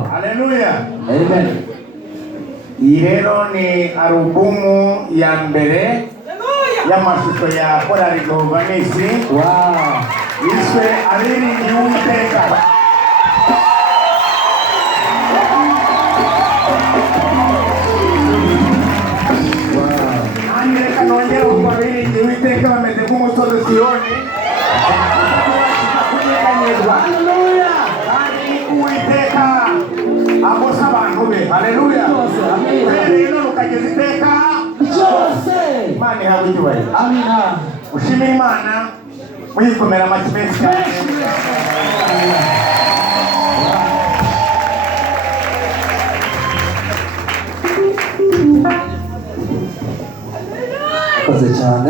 Wow. Haleluya. Amen. Iyi rero ni alubumu ya mbere y'amashusho ya Korali Govanisi. Wow. Yiswe Abiringiye Uwiteka. Nanjye reka nongere kuko abiringiye Uwiteka bameze nk'umusozi Siyoni. Hallelujah. Kandi Uwiteka akosa abantu be. Haleluya. Rero ukageza iteka Jose. Imana ihabwe icyubahiro. Amina. Ushimira Imana muyikomera amashyi menshi cyane. Koze cyane.